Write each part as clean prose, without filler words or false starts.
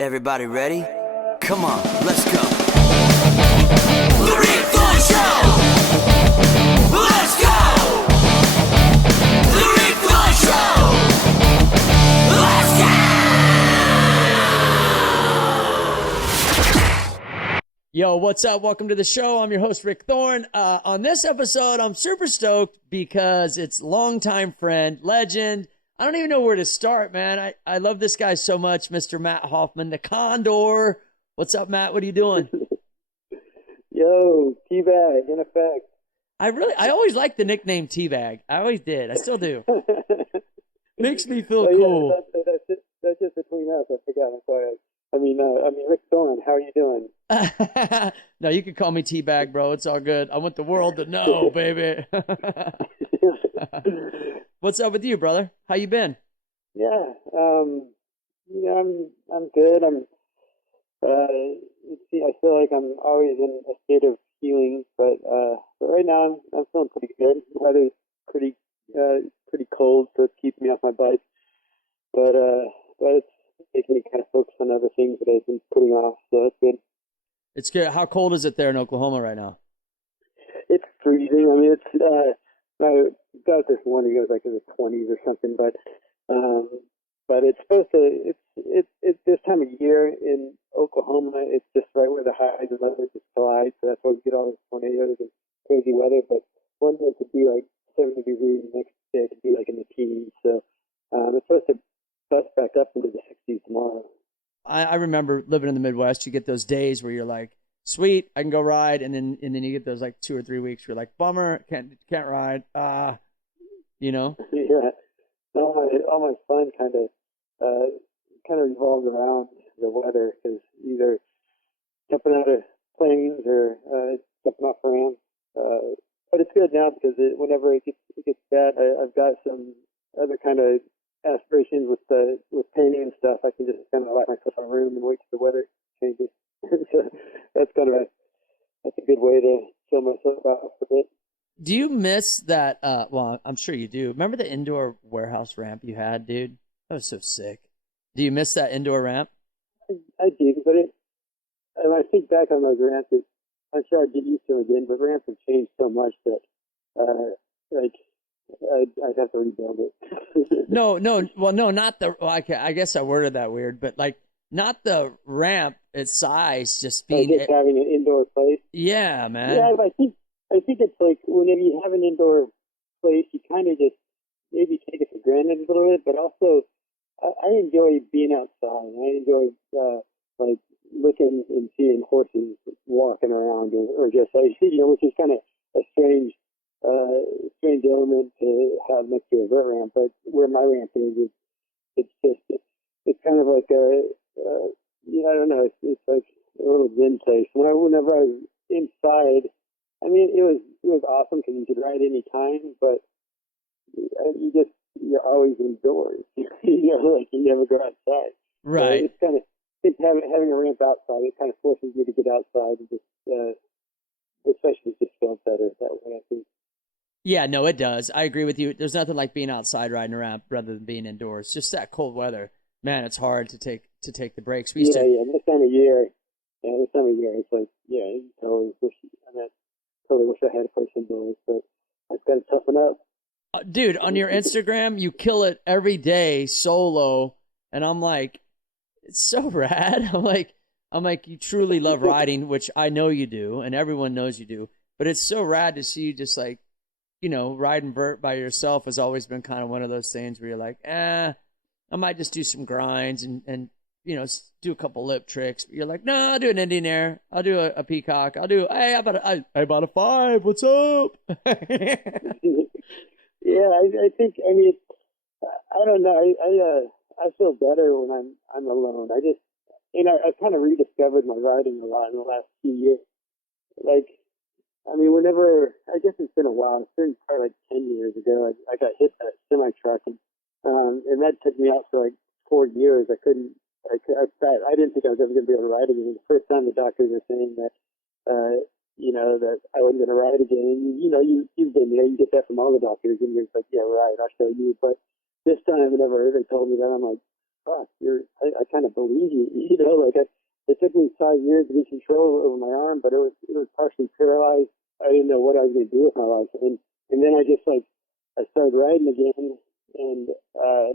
Everybody ready? Come on, let's go. The RICK THORNE SHOW! Let's go! The RICK THORNE SHOW! Let's go! Yo, what's up? Welcome to the show. I'm your host, Rick Thorne. On this episode, I'm super stoked because it's longtime friend, legend. I don't even know where to start, man. I love this guy so much, Mr. Mat Hoffman, the Condor. What's up, Matt? What are you doing? Yo, T-Bag, in effect. I always liked the nickname T-Bag. I always did. I still do. Makes me feel Oh, cool. Yeah, that's just between us. I forgot. I'm sorry. I mean, Rick Thorne, how are you doing? No, you can call me T-Bag, bro. It's all good. I want the world to know, baby. What's up with you, brother? How you been? Yeah, I'm good. I feel like I'm always in a state of healing, but right now I'm feeling pretty good. The weather's pretty cold, so it's keeping me off my bike. But it's making me kind of focus on other things that I've been putting off, so it's good. It's good. How cold is it there in Oklahoma right now? It's freezing. I mean, I got this morning. It was like in the 20s or something, but it's supposed to. It's this time of year in Oklahoma. It's just right where the highs and lows just collide. So that's why we get all these tornadoes and crazy weather. But one day it could be like 70 degrees, the next day it could be like in the teens. So it's supposed to bust back up into the 60s tomorrow. I remember living in the Midwest. You get those days where you're like, sweet, I can go ride, and then you get those like 2 or 3 weeks where you're like, bummer, can't ride. You know. Yeah, all my fun kind of revolves around the weather, because either jumping out of planes or jumping off ramps. But it's good now because whenever it gets bad, I've got some other kind of aspirations with painting and stuff. I can just kind of lock myself in a room and wait till the weather changes. So that's a good way to chill myself out a bit. Do you miss that? Well, I'm sure you do. Remember the indoor warehouse ramp you had, dude? That was so sick. Do you miss that indoor ramp? I do, but when I think back on those ramps, I'm sure I'd get used to them again, but ramps have changed so much that I'd have to rebuild it. No, well, no, not the. Well, I guess I worded that weird, but like not the ramp, its size, just being just having an indoor place. Yeah, man. Yeah, I think it's like whenever you have an indoor place, you kind of just maybe take it for granted a little bit, but also I enjoy being outside. I enjoy like looking and seeing horses walking around, or just which is kind of a strange element to have next to a vert ramp. But where my ramp is, it's kind of like I don't know. It's like a little zen place. Whenever I was inside, I mean, it was awesome because you could ride any time, but you're always indoors. Like you never go outside. Right. So it's having a ramp outside. It kind of forces you to get outside and just, especially just feel better that way, I think. Yeah, no, it does. I agree with you. There's nothing like being outside riding a ramp rather than being indoors. Just that cold weather, man. It's hard to take the breaks. This time of year. Yeah, this time of year, it's like, you totally wish I had a place indoors, but I've got to toughen up. Dude, on your Instagram, you kill it every day solo, and I'm like, it's so rad. I'm like, you truly love riding, which I know you do, and everyone knows you do. But it's so rad to see you just like, riding vert by yourself has always been kind of one of those things where you're like, I might just do some grinds and do a couple lip tricks. But you're like, no, I'll do an Indian air. I'll do a peacock. I bought a 5. What's up? Yeah, I think, I don't know. I feel better when I'm alone. I kind of rediscovered my riding a lot in the last few years. Like, whenever, I guess it's been a while. It's been probably like 10 years ago. I got hit by a semi truck, and that took me out for like 4 years. I didn't think I was ever going to be able to ride again. The first time the doctors were saying that, that I wasn't going to ride again. And, you've been there. You get that from all the doctors, and you're like, yeah, right, I'll show you. But this time, whenever they told me that, I'm like, fuck, I kind of believe you, you know, like it took me 5 years to get control over my arm, but it was partially paralyzed. I didn't know what I was going to do with my life. And then I just I started riding again, and,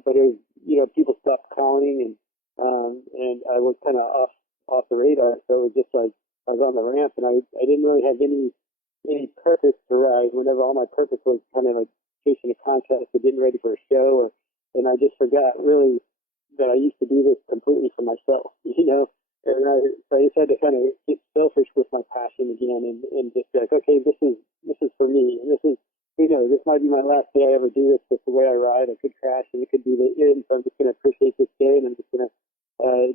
but it was, you know, people stopped calling, and I was kind of off the radar. So it was just like, I was on the ramp, and I didn't really have any purpose to ride, whenever all my purpose was kind of like chasing a contest or getting ready for a show, and I just forgot really that I used to do this completely for myself, you know. And so I just had to kind of get selfish with my passion again, and just be like, okay, this is for me, and this is, you know, this might be my last day I ever do this with the way I ride. I could crash, and it could be the end. So I'm just going to appreciate this day, and I'm just going to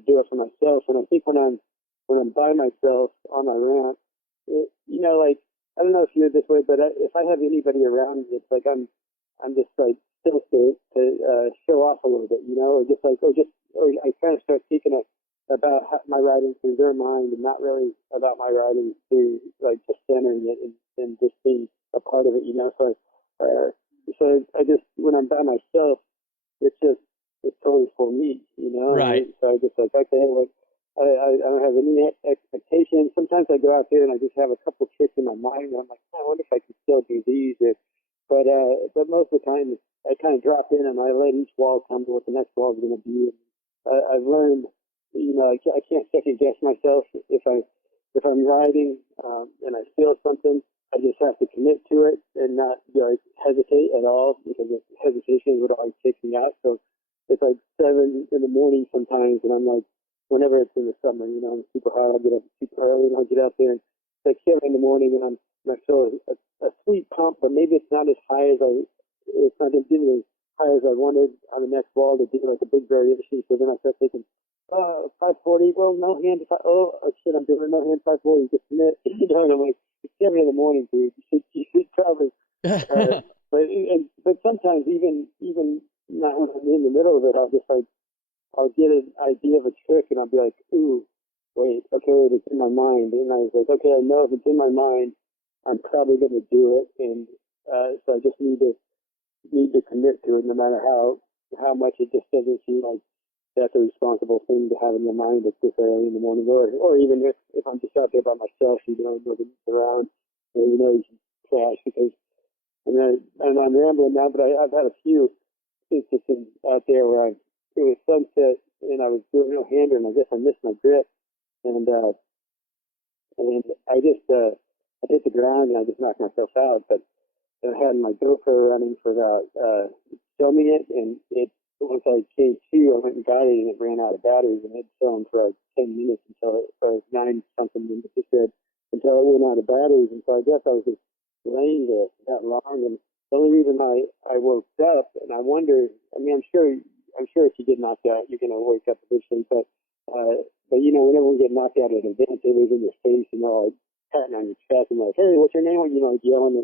do it for myself. And I think when I'm by myself on my ramp, you know, like, I don't know if you're this way, but if I have anybody around me, it's like I'm just like still to show off a little bit, you know, or I kind of start thinking about my riding through their mind, and not really about my riding through like just centering it and just being a part of it, you know. So I just, when I'm by myself, it's totally for me, you know. Right. And so I just like, okay, well, I don't have any expectations. Sometimes I go out there and I just have a couple tricks in my mind, and I'm like, I wonder if I can still do these. But most of the time, I kind of drop in and I let each wall come to what the next wall is going to be. I've learned, you know, I can't second guess myself if I'm riding and I feel something. I just have to commit to it and not hesitate at all, because hesitation would always take me out. So it's like 7 in the morning sometimes, and I'm like, whenever it's in the summer, you know, I'm super hot, I'll get up super early and I'll get out there, and it's like 7 in the morning, and I feel a sweet pump, but maybe it's not as high as it's not as high as I wanted on the next wall to do like a big variation. So then I start thinking, 540, well, no hand, oh shit, I'm doing no hand 540, just commit, you know. And I'm like, it's 7 in the morning, dude. You should probably, but sometimes even not when I'm in the middle of it, I'll get an idea of a trick, and I'll be like, ooh, wait, okay, it's in my mind. And I was like, okay, I know if it's in my mind, I'm probably going to do it. And so I just need to commit to it, no matter how much it just doesn't seem like that's a responsible thing to have in your mind at this early in the morning, or even if I'm just out there by myself, you know, nobody's around, and you know you can crash because. And I'm rambling now, but I've had a few instances out there where it was sunset and I was doing no hander, and I guess I missed my grip, and I just I hit the ground and I just knocked myself out. But I had my GoPro running for about filming it, and once I came to, I went and got it, and it ran out of batteries, and it filmed for like 10 minutes until it was 9 something minutes, it said, until it ran out of batteries. And so I guess I was just laying there that long, and the only reason I woke up, and I wonder, I mean, I'm sure if you get knocked out, you're gonna wake up eventually, but you know, whenever we get knocked out at an event, they was in your face and they're like patting on your chest and like, hey, what's your name? You know, like yelling,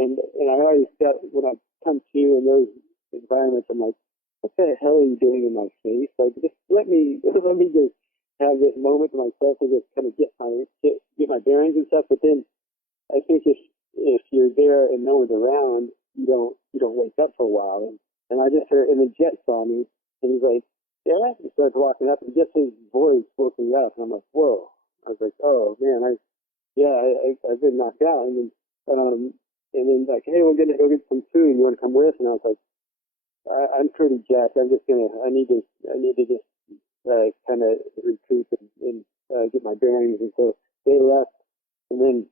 and I always felt when I come to in those environments, I'm like, what the hell are you doing in my face? Like, just let me just have this moment to myself and just kind of get my bearings and stuff. But then I think if you're there and no one's around, you don't wake up for a while. And I just heard, and the Jet saw me, and he's like, yeah. He starts walking up, and just his voice woke me up, and I'm like, whoa. I was like, oh man, I've been knocked out, and then like, hey, we're gonna go get some food. You want to come with? And I was like, I'm pretty jacked. I need to just kind of recoup and get my bearings. And so they left, and then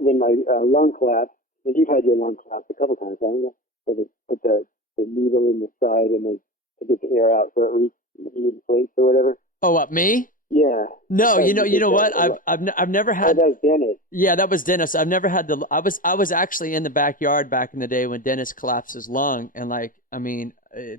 my lung collapsed. And you've had your lung collapse a couple times, haven't you? So they put the needle in the side, and they to get the air out so it re-inflates or whatever. Oh, what, me? Yeah. No, you know what? I've never had. Oh, that was Dennis. Yeah, that was Dennis. I've never had the. I was actually in the backyard back in the day when Dennis collapsed his lung, and like, I mean,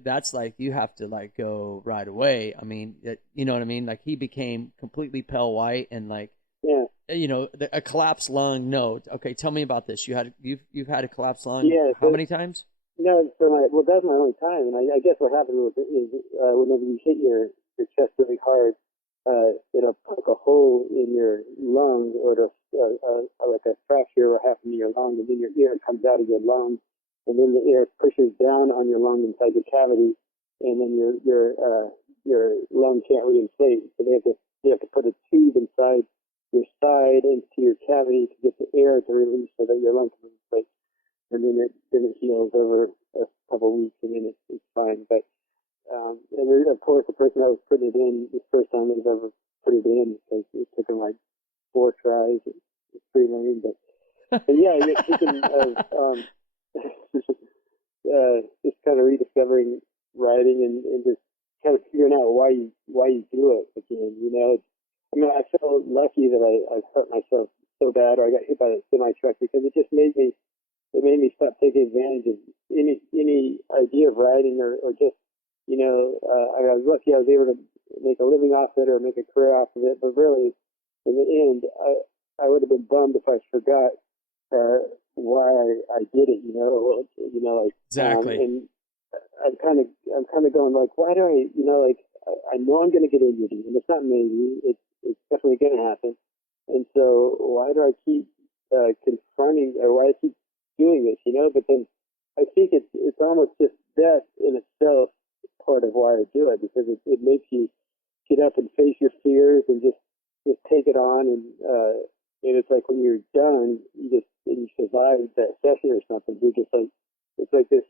that's like you have to like go right away. I mean, you know what I mean? Like he became completely pale white, and like, yeah, you know, a collapsed lung. No, okay, tell me about this. You've had a collapsed lung. Yeah. How many times? No, that's my only time, and I guess what happens with it is whenever you hit your chest really hard, it'll poke a hole in your lung, or like a fracture will happen in your lung, and then your air comes out of your lung, and then the air pushes down on your lung inside the cavity, and then your they have to put a tube inside your side into your cavity to get the air to release so that your lung can inflate, and then it heals over a couple of weeks, and then it's fine. But and then, of course, the person that was putting it in, the first time they've ever put it in, because it took them like 4 tries. It's pretty lame, but yeah, you're thinking of just kind of rediscovering riding and just kind of figuring out why you do it again. You know, I feel lucky that I hurt myself so bad, or I got hit by a semi truck, because it made me stop taking advantage of any idea of riding, or just, you know, I was lucky I was able to make a living off it or make a career off of it. But really, in the end, I would have been bummed if I forgot why I did it. You know, like Exactly. And I'm kind of going like, why do I? You know, like I know I'm going to get injured, and it's not maybe, it's definitely going to happen. And so why do I keep confronting, or why do I keep doing this? You know, but then I think it's almost just that in itself part of why I do it, because it makes you get up and face your fears and just take it on, and it's like when you're done, and you survive that session or something, you're just like, it's like this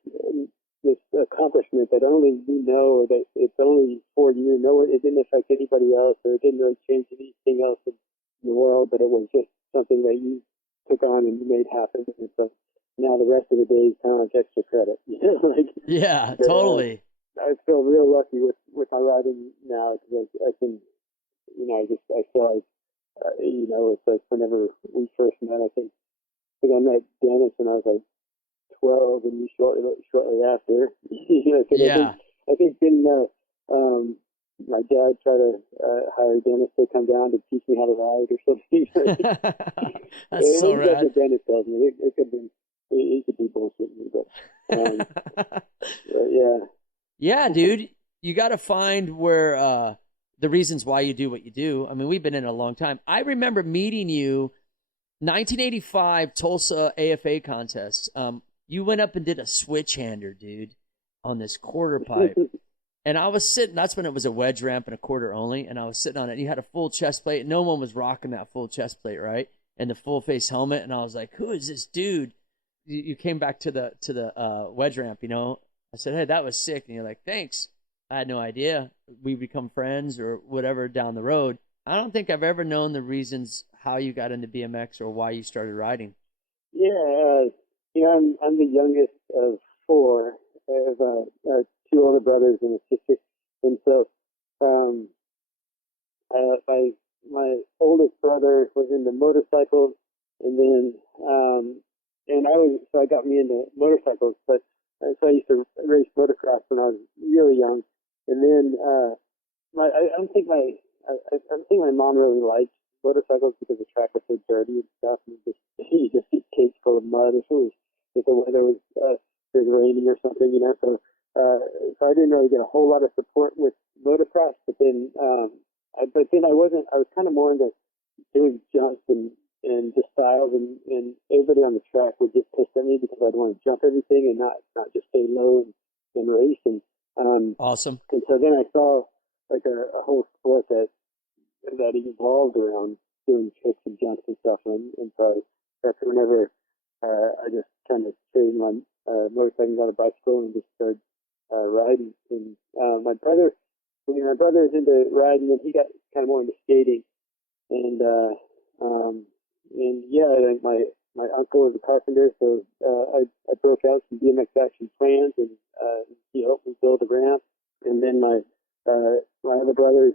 accomplishment that only you know, that it's only for you. No, it didn't affect anybody else, or it didn't really change anything else in the world, but it was just something that you took on and you made happen. And so now the rest of the day is kind of like extra credit. You know, like, Yeah, totally. I feel real lucky with my riding now, because I can, you know, I feel like, you know, it's like whenever we first met, I think I met Dennis when I was like 12, and you shortly after. You know, 'cause Yeah. I think then my dad tried to hire Dennis to come down to teach me how to ride or something. That's so That's rad. what Dennis tells me. It could be, he could be bullshitting me, but yeah. Yeah, dude, you got to find where the reasons why you do what you do. I mean, we've been in it a long time. I remember meeting you 1985 Tulsa AFA contest. You went up and did a switch hander, dude, on this quarter pipe. And I was sitting, that's when it was a wedge ramp and a quarter only, and I was sitting on it, and you had a full chest plate. No one was rocking that full chest plate, right? And the full face helmet, and I was like, who is this dude? You came back to the wedge ramp, you know? I said, hey, that was sick. And you're like, thanks. I had no idea. We become friends or whatever down the road. I don't think I've ever known the reasons how you got into BMX or why you started riding. Yeah, you know, I'm the youngest of 4. I have 2 older brothers and a sister, and so my oldest brother was into motorcycles, and then I got me into motorcycles, but so I used to race motocross when I was really young, and then I don't think my mom really liked motorcycles because the track was so dirty and stuff, and you just get cakes full of mud if the weather was raining or something, you know. So I didn't really get a whole lot of support with motocross. But then I was kind of more into doing jumps and just styles, and everybody on the track would get pissed at me because I'd want to jump everything and not just stay low and race. And Awesome. and so then I saw like a whole sport that evolved around doing tricks and jumps and stuff, and so that's whenever I just kind of traded my motorcycle, got a bicycle, and just started riding. And my brother is into riding, and he got kind of more into skating. And yeah, like my uncle is a carpenter, so I broke out some BMX action plans, and he helped me build a ramp. And then my other brother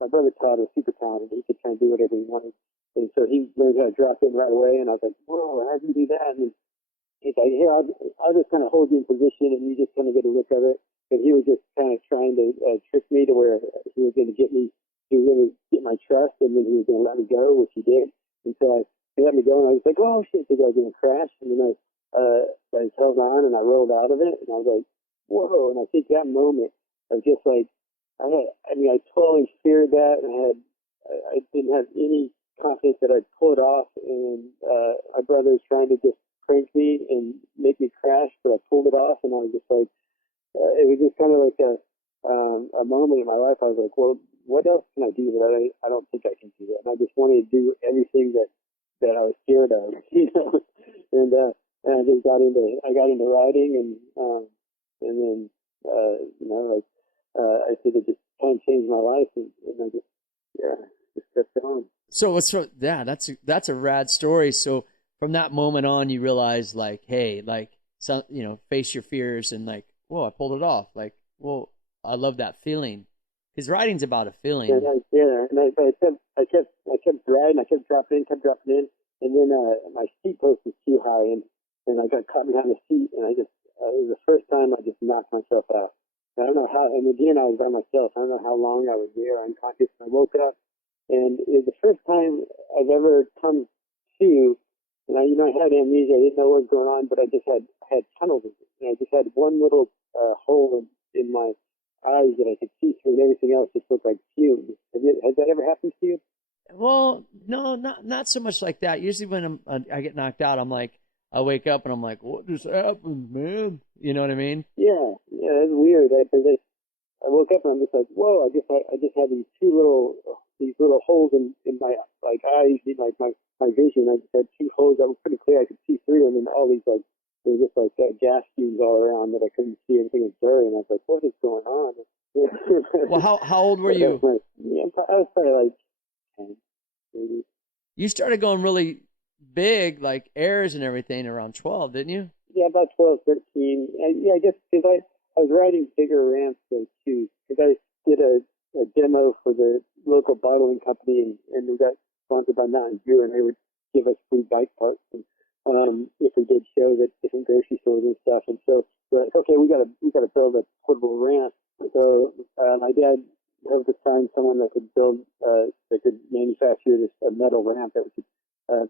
Todd was super talented. He could kind of do whatever he wanted, and so he learned how to drop in right away. And I was like, whoa, how do you do that? And he's like, here, I'll just kind of hold you in position, and you just kind of get a look of it. And he was just kind of trying to trick me to where he was going to get my trust, and then he was going to let me go, which he did. And so he let me go, and I was like, oh shit, I was going to crash. And then I held on, and I rolled out of it, and I was like, whoa. And I think that moment of just like, I totally feared that, and I didn't have any confidence that I'd pull it off. And my brother was trying to just prank me and make me crash, but I pulled it off, and I was just like, it was just kind of like a moment in my life. I was like, well, what else can I do that I don't think I can do that? And I just wanted to do everything that I was scared of, and I just got into riding, and then I said it just kind of changed my life, and I just kept going. So that's a rad story. So from that moment on, you realize like, hey, like some, face your fears and like, whoa, I pulled it off. Like, well, I love that feeling because riding's about a feeling. And I kept riding. I kept dropping in, and then my seat post was too high, and I got caught behind the seat, and it was the first time I just knocked myself out. I don't know how, and again, I was by myself. I don't know how long I was there unconscious. I woke up, and it was the first time I've ever come to, and I had amnesia. I didn't know what was going on, but I just had tunnel vision, and I just had one little hole in my eyes that I could see through, and everything else just looked like fumes. Has that ever happened to you? Well, no, not so much like that. Usually when I get knocked out, I'm like, I wake up and I'm like, what just happened, man? You know what I mean? Yeah, it's weird. I woke up and I'm just like, whoa! I just had these little holes in my eyes, like my vision. I just had two holes that were pretty clear. I could see through them, and all these there were just gas fumes all around that I couldn't see anything was blurry. And I was like, what is going on? Well, how old were you? I was probably like 10, maybe. You started going really big, like airs and everything, around 12, didn't you? Yeah, about 12, 13. I guess because I was riding bigger ramps though too. Because I did a demo for the local bottling company, and we got sponsored by Mountain Dew, and they would give us free bike parts if we did shows at different grocery stores and stuff. And so we're like, okay, we gotta build a portable ramp. So my dad helped us find someone that could manufacture a metal ramp that we could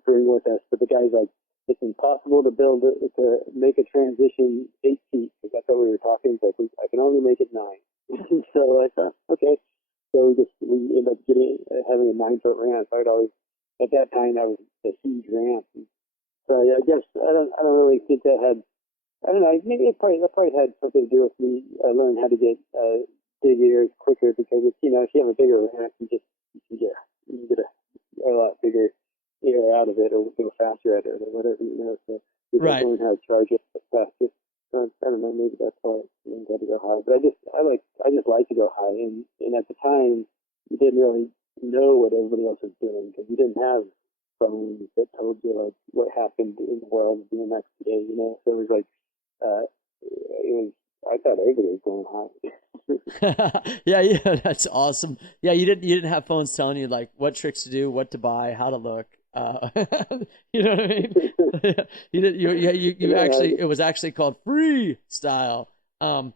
bring with us. But the guy's like, it's impossible to make a transition 8 feet, because that's what we were talking. He's like, I can only make it 9. So I thought, okay. So we ended up having a 9-foot ramp. At that time, that was a huge ramp. So I guess I don't really think that had, I don't know, maybe that probably had something to do with me learning how to get big ears quicker, because if you have a bigger ramp, you can get a lot bigger air out of it, or go faster at it, or whatever, so you Right. learn how to charge it faster. So I don't know, maybe that's why I got to go high. But I just like to go high, and at the time you didn't really know what everybody else was doing, because you didn't have phones that told you like what happened in the world of BMX today, So it was like I thought everybody was going high. yeah, that's awesome. Yeah, you didn't have phones telling you like what tricks to do, what to buy, how to look. You know what I mean? You actually, it was actually called freestyle. I'm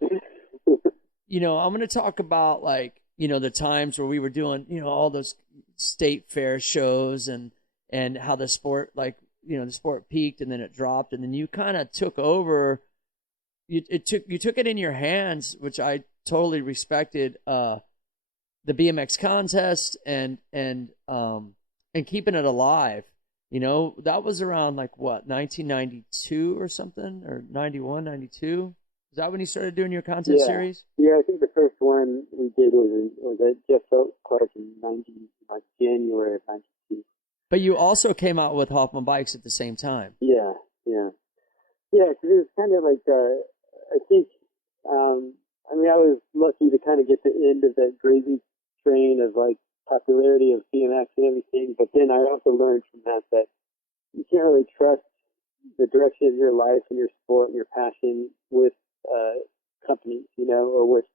going to talk about like, the times where we were doing, all those state fair shows and how the sport, like, the sport peaked and then it dropped, and then you kind of took over. You took it in your hands, which I totally respected, the BMX contest and keeping it alive. That was around like what, 1992 or something, or 91, 92. Is that when you started doing your contest series? Yeah, I think the first one we did was at Jeff Clark in January of 92. But you also came out with Hoffman Bikes at the same time. Yeah. Because it was kind of like I think I was lucky to kind of get the end of that gravy train of like popularity of BMX and everything. But then I also learned from that you can't really trust the direction of your life and your sport and your passion with companies, or with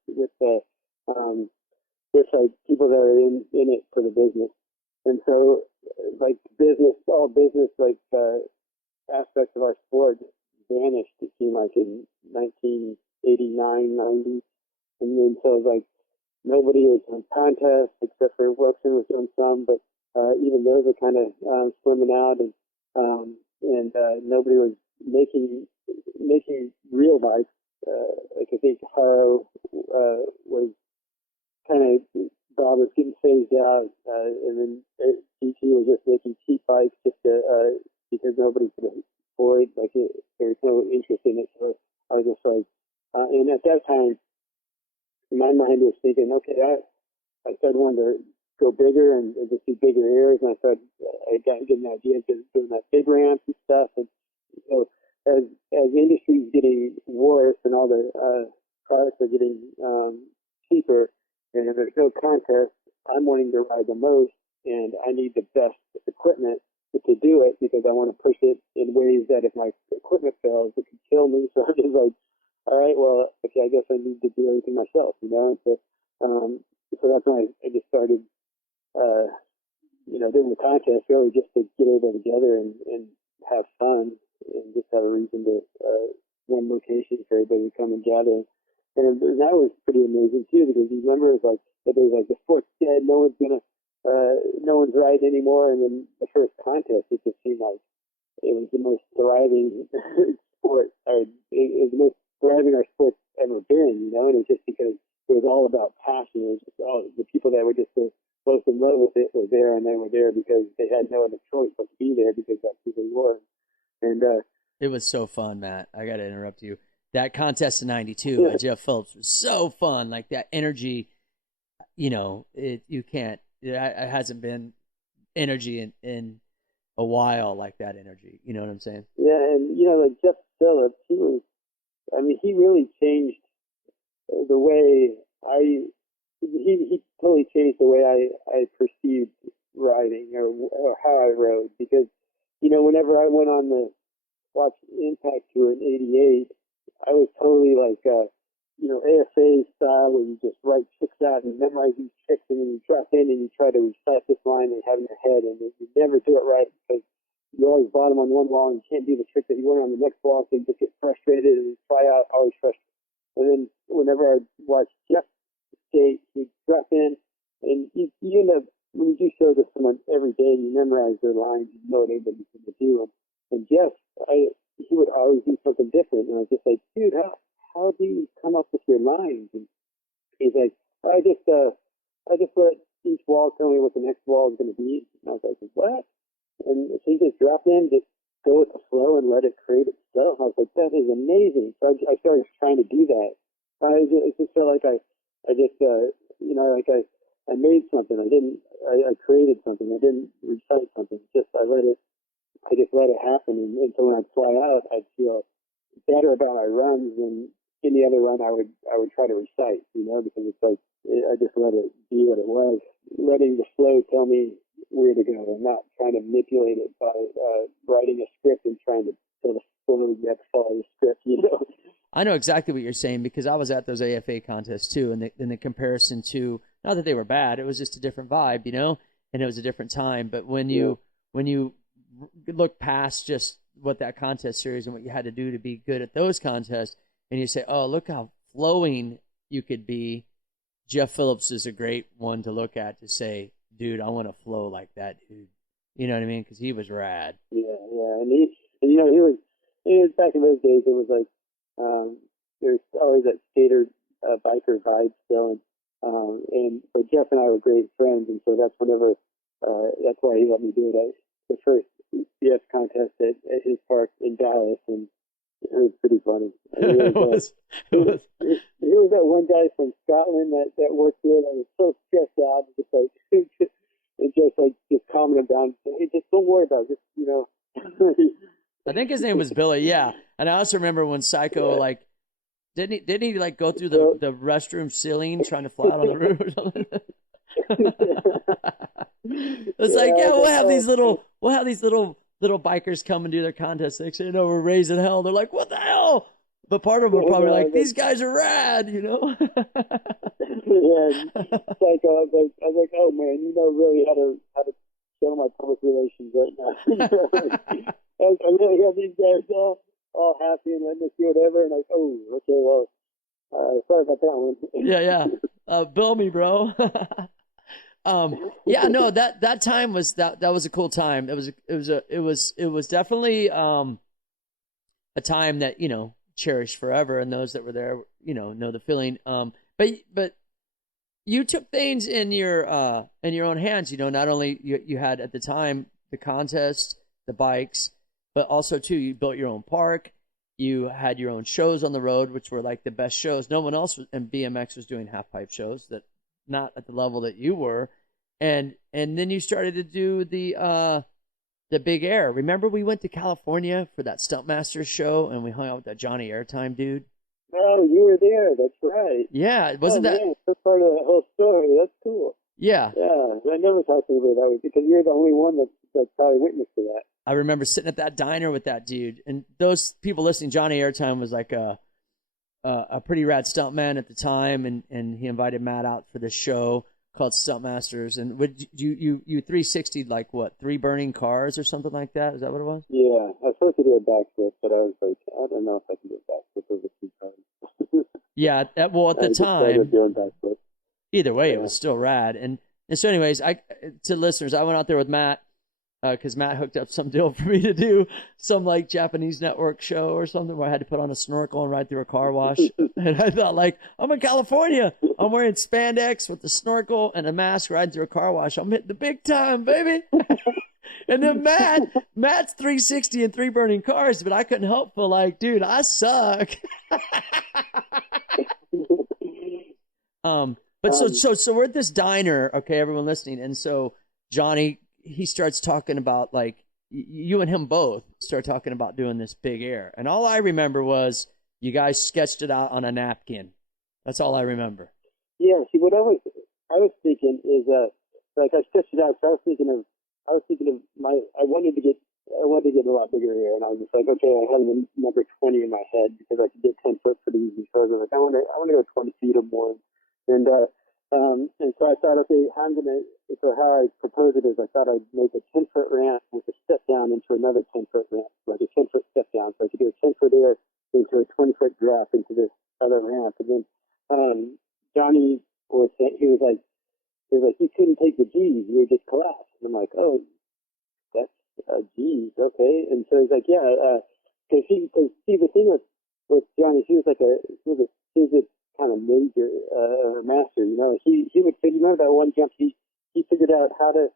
like people that are in it for the business. And so like all business like aspects of our sport vanished, it seemed like, in 1989, 90. And then so like nobody was on contests except for Wilson was doing some, but even those are kind of slimming out, and nobody was making real bikes. Like I think Haro was kind of, Bob was getting phased out, and then DT was just making cheap bikes just because nobody could afford, like there was no interest in it. So I was just like, and at that time, my mind was thinking, okay, I started wanting to go bigger and just do bigger areas, and I got getting an idea of doing that big ramps and stuff. And so as the industry's getting worse and all the products are getting cheaper, and there's no contest, I'm wanting to ride the most, and I need the best equipment to do it because I want to push it in ways that if my equipment fails, it could kill me. So I'm just like, all right, well, okay, I guess I need to do everything myself, you know. And so that's when I just started, doing the contest really just to get everybody together and have fun and just have a reason to one location for everybody to come and gather. And that was pretty amazing too, because you remember it was like everybody's like, the sport's dead, no one's riding anymore. And then the first contest, it just seemed like it was the most thriving sport. It was the most thriving our sport's ever been, you know. And it's just because it was all about passion. It was just all the people that were just so close in love with it were there, and they were there because they had no other choice but to be there because that's who they were. And it was so fun, Matt. I got to interrupt you. That contest in '92 at Jeff Phillips was so fun. Like that energy, it hasn't been energy in a while like that energy. You know what I'm saying? Yeah, and like Jeff Phillips, he really changed the way he totally changed the way I perceived riding or how I rode, because whenever I went on the watch Impact Tour in '88, I was totally like AFA style, where you just write tricks out and memorize these tricks, and then you drop in and you try to recite this line that you have in your head, and you never do it right because you always bottom on one wall and you can't do the trick that you want on the next wall, so you just get frustrated and you fly out always frustrated. And then whenever I watch Jeff skate, you drop in and you end up, when you do shows with someone every day, you memorize their lines, you know what everybody's going to do. And Jeff, he would always do something different, and I was just like, dude, how do you come up with your lines? And he's like, I just let each wall tell me what the next wall is going to be. And I was like, what? And so he just dropped in, just go with the flow and let it create itself. I was like, that is amazing. So I started trying to do that. It just felt like I made something. I created something. I didn't recite something. I just let it happen. And so when I'd fly out, I'd feel better about my runs than any other run I would try to recite, because it's like, I just let it be what it was, letting the flow tell me where to go and not trying to manipulate it by writing a script and trying to tell the flow you have to follow the script, I know exactly what you're saying, because I was at those AFA contests too, and in the comparison to, not that they were bad, it was just a different vibe, and it was a different time. But when you look past just what that contest series and what you had to do to be good at those contests, and you say, oh, look how flowing you could be, Jeff Phillips is a great one to look at to say, dude, I want to flow like that dude. You know what I mean? Because he was rad. Yeah, and he was back in those days. It was like there's always that skater biker vibe still, and so Jeff and I were great friends, and so that's why he let me do it. The first CF contest at his park in Dallas, and it was pretty funny. It was. Here was that one guy from Scotland that worked here that was so stressed out, and just calming him down. Hey, just don't worry about it. Just I think his name was Billy. Yeah, and I also remember when Psycho didn't he like go through the restroom ceiling trying to fly out on the roof or something? It's like, yeah, we'll have these little bikers come and do their contests. They say, no, we're raising hell. They're like, what the hell? But part of them are probably like, these guys are rad, Yeah, Psycho. I was like, oh man, really how to show my public relations right now. I really have these guys all happy and letting us do whatever, and like, oh, okay, well, sorry about that one. Yeah. Bill me, bro. Yeah, no, that time was that was a cool time. It was definitely a time that cherished forever, and those that were there know the feeling. But you took things in your own hands. Not only you had at the time the contest, the bikes, but also too you built your own park. You had your own shows on the road, which were like the best shows. No one else in BMX was doing half pipe shows that not at the level that you were. And then you started to do the Big Air. Remember we went to California for that Stuntmasters show and we hung out with that Johnny Airtime dude? Oh, you were there. That's right. Yeah, wasn't that? Man, that's part of that whole story. That's cool. Yeah. Yeah, I never talked to you about that because you're the only one that's probably witness to that. I remember sitting at that diner with that dude, and those people listening, Johnny Airtime was like a pretty rad stuntman at the time, and he invited Matt out for this show called Stuntmasters. And would you 360'd like what, 3 burning cars or something like that? Is that what it was? Yeah, I was supposed to do a backflip, but I was like, I don't know if I can do a backflip over 2 times. Yeah, at the time, doing backflip. either way, it was still rad. And so, anyways, to listeners, I went out there with Matt because Matt hooked up some deal for me to do some like Japanese network show or something where I had to put on a snorkel and ride through a car wash. And I thought, like, I'm in California. I'm wearing spandex with the snorkel and a mask riding through a car wash. I'm hitting the big time, baby. And then Matt's 360 and 3 burning cars, but I couldn't help but like, dude, I suck. But so we're at this diner, okay, everyone listening, and so Johnny, he starts talking about like you and him both start talking about doing this Big Air, and all I remember was you guys sketched it out on a napkin. That's all I remember. Yeah, see, what I was thinking is like I sketched it out. So I was thinking of I wanted to get a lot bigger here, and I was just like, okay, I had the number 20 in my head because I could get 10 foot pretty easy. So I was like, I want to go 20 feet or more. And so I thought, okay, so how I proposed it is I thought I'd make a 10-foot ramp with a step down into another 10-foot ramp, like a 10-foot step down. So I could do a 10-foot air into a 20-foot drop into this other ramp. And then Johnny was saying, he was like, you couldn't take the G's, you would just collapse. And I'm like, oh, that's G's, okay. And so he's like, yeah, because see, the thing with Johnny, he was a kind of major master, you know. He would figure, you remember that one jump, he figured out how to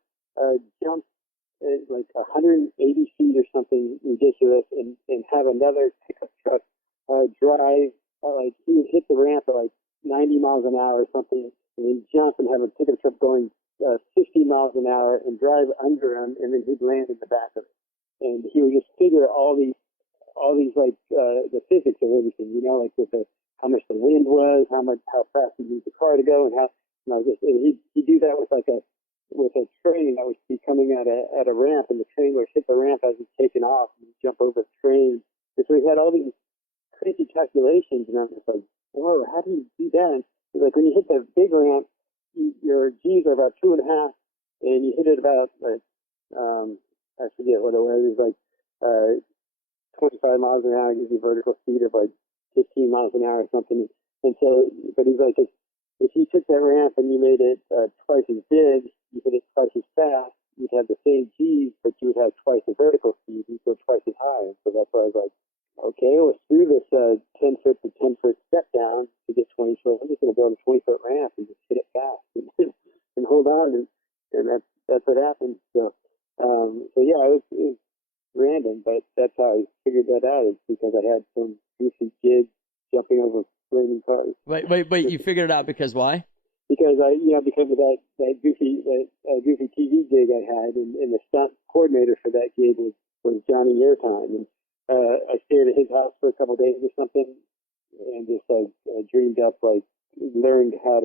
jump like 180 feet or something ridiculous and have another pickup truck drive, like he would hit the ramp at like 90 miles an hour or something, and then jump and have a pickup truck going 50 miles an hour and drive under him, and then he'd land in the back of it. And he would just figure all these like the physics of everything, you know, like with how much the wind was, how fast he needed the car to go, and he'd do that with a train that would be coming at a ramp, and the train would hit the ramp as it's taking off, and he'd jump over the train. And so he had all these crazy calculations, and I'm just like, whoa, how do you do that? And like when you hit the big ramp, your G's are about 2.5, and you hit it about like I forget what it was. It was like 25 miles an hour gives you vertical speed of like 15 miles an hour or something. And so, but he's like, if you took that ramp and you made it twice as big, you hit it twice as fast, you'd have the same G's, but you would have twice the vertical speed, you'd go twice as high. And so that's why I was like, okay, well, screw this 10-foot to 10-foot step down to get 20 foot. I'm just going to build a 20-foot ramp and just hit it fast and hold on. And that's what happened. So yeah, it was random, but that's how I figured that out. It's because I had some goofy kid jumping over flaming cars. Wait, you figured it out because why? Because because of that goofy TV gig I had, and the stunt coordinator for that gig was Johnny Airtime. And I stayed at his house for a couple of days or something, and just dreamed up, like learned how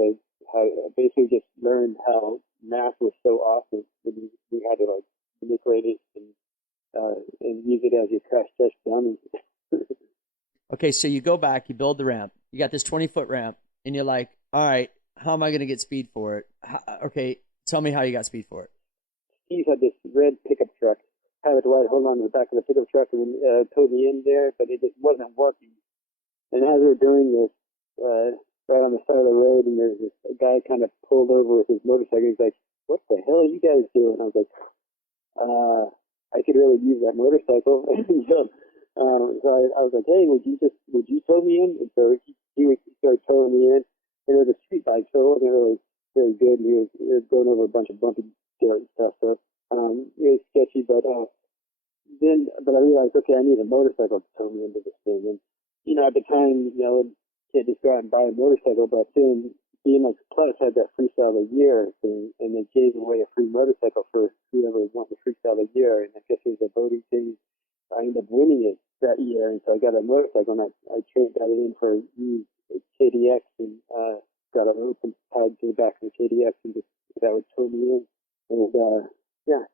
basically just learned how math was so awesome that you had to like manipulate it and use it as your crash test dummy. Okay, so you go back, you build the ramp, you got this 20-foot ramp, and you're like, all right, how am I going to get speed for it? Okay, tell me how you got speed for it. Steve had this red pickup truck. I had to hold on to the back of the pickup truck and towed me in there, but it just wasn't working. And as we were doing this, right on the side of the road, and there's this guy kind of pulled over with his motorcycle. He's like, "What the hell are you guys doing?" I was like, I could really use that motorcycle. So I was like, "Hey, would you tow me in?" And so he started towing me in, and it was a street bike, so it wasn't really very good. And he was going over a bunch of bumpy dirt and stuff, so it was sketchy. But I realized, okay, I need a motorcycle to tow me into this thing. And at the time, can't just go out and buy a motorcycle. But then BMX Plus had that Freestyle of the Year thing, and they gave away a free motorcycle for whoever won the Freestyle of the Year. And I guess it was a voting thing. I ended up winning it that year, and so I got a motorcycle, and I got it in for a used KDX, and got an open tag to the back of the KDX, and just that would tow me in. And yeah.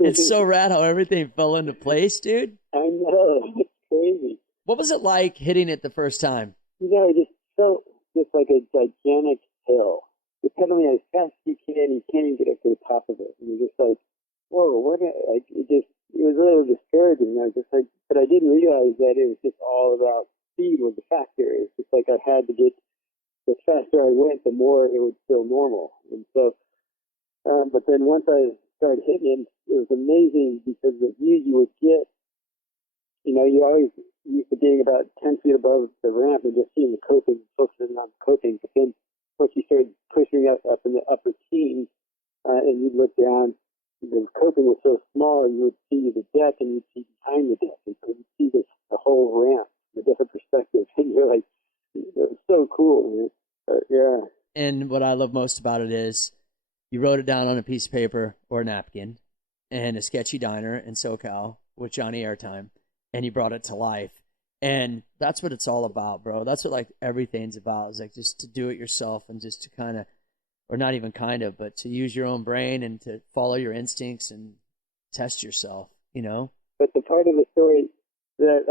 It's so rad how everything fell into place, dude. I know. It's crazy. What was it like hitting it the first time? You know, it just felt just like a gigantic hill. You're pedaling as fast as you can't even get up to the top of it. And you're just like, whoa, it was a little discouraging. I was just like, but I didn't realize that it was just all about speed was the factor. It's just like I had to get, the faster I went, the more it would feel normal. And so, but then once I started hitting it was amazing because the view you would get, you know, you always used to being about 10 feet above the ramp and just seeing the coping, focusing on the coping. But then once you started pushing us up in the upper teens, and you'd look down, the coping was so small, and you would see the deck, and you'd see behind the deck, and so you'd see the whole ramp, a different perspective, and you're like, it was so cool, man. Yeah. And what I love most about it is you wrote it down on a piece of paper or a napkin in a sketchy diner in SoCal with Johnny Airtime, and you brought it to life. And that's what it's all about, bro. That's what like everything's about, is like just to do it yourself and just to kind of, or not even kind of, but to use your own brain and to follow your instincts and test yourself, you know? But the part of the story that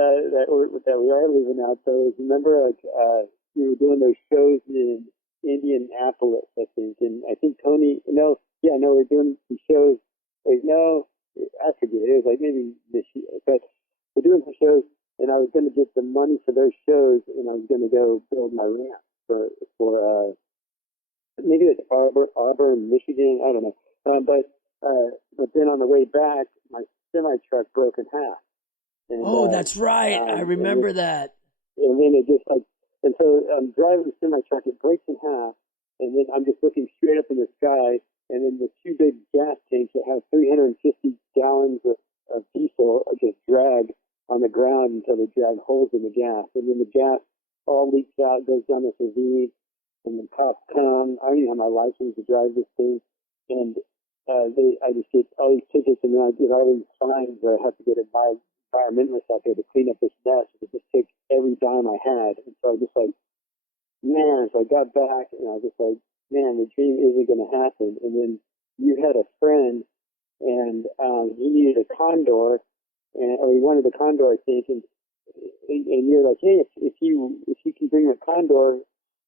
we are leaving out, though, is remember we were doing those shows in Indianapolis, I think, and I think Tony, we're doing some shows. Like, no, I forget. It was like maybe this year, but we're doing some shows, and I was going to get the money for those shows, and I was going to go build my ramp for maybe it's Auburn, Michigan. I don't know. But then on the way back, my semi truck broke in half. And, that's right. I remember that. And then it just like, and so I'm driving the semi truck, it breaks in half, and then I'm just looking straight up in the sky, and then the two big gas tanks that have 350 gallons of diesel just drag on the ground until they drag holes in the gas, and then the gas all leaks out, goes down this ravine, and the cops come. I don't even have my license to drive this thing, and I just get all these tickets, and then I get all these fines that I have to get environmentalists out there to clean up this mess. It just took every dime I had, and so I was just like, man. So I got back, and I was just like, man, the dream isn't going to happen. And then you had a friend, and he needed a condor, or he wanted a condor, I think, and you're like, hey, if you can bring a condor,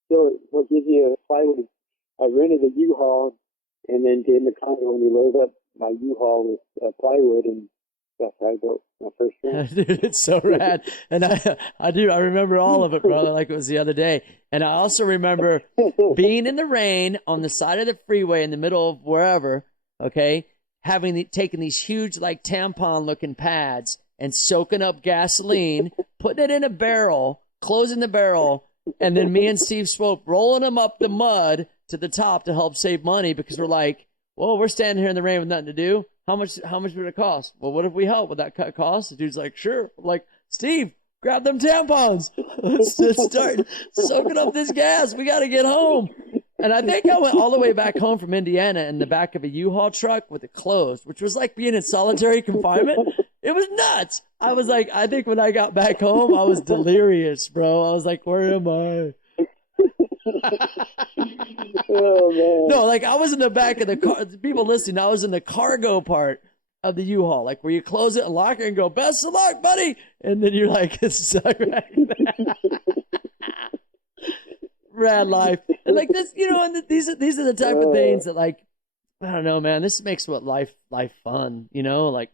he'll give you a plywood. I rented a U-Haul and then gave him a condor when he loaded up my U-Haul with plywood, and that's how I built my first ramp. Dude, it's so rad. And I remember all of it, bro, like it was the other day. And I also remember being in the rain on the side of the freeway in the middle of wherever, okay, taking these huge like tampon looking pads and soaking up gasoline, putting it in a barrel, closing the barrel, and then me and Steve Swope rolling them up the mud to the top to help save money, because we're like, well, we're standing here in the rain with nothing to do. How much would it cost? Well, what if we help? Would that cut costs? The dude's like, sure. I'm like, Steve, grab them tampons. Let's just start soaking up this gas. We got to get home. And I think I went all the way back home from Indiana in the back of a U-Haul truck with it closed, which was like being in solitary confinement. It was nuts. I was like, I think when I got back home, I was delirious, bro. I was like, where am I? Oh, man. No, like I was in the back of the car. People listening, I was in the cargo part of the U-Haul, like where you close it and lock it and go, best of luck, buddy. And then you're like, it's stuck back there. Rad life. And like this, you know, and these are the type of things that, like, I don't know, man, this makes what life fun, you know, like,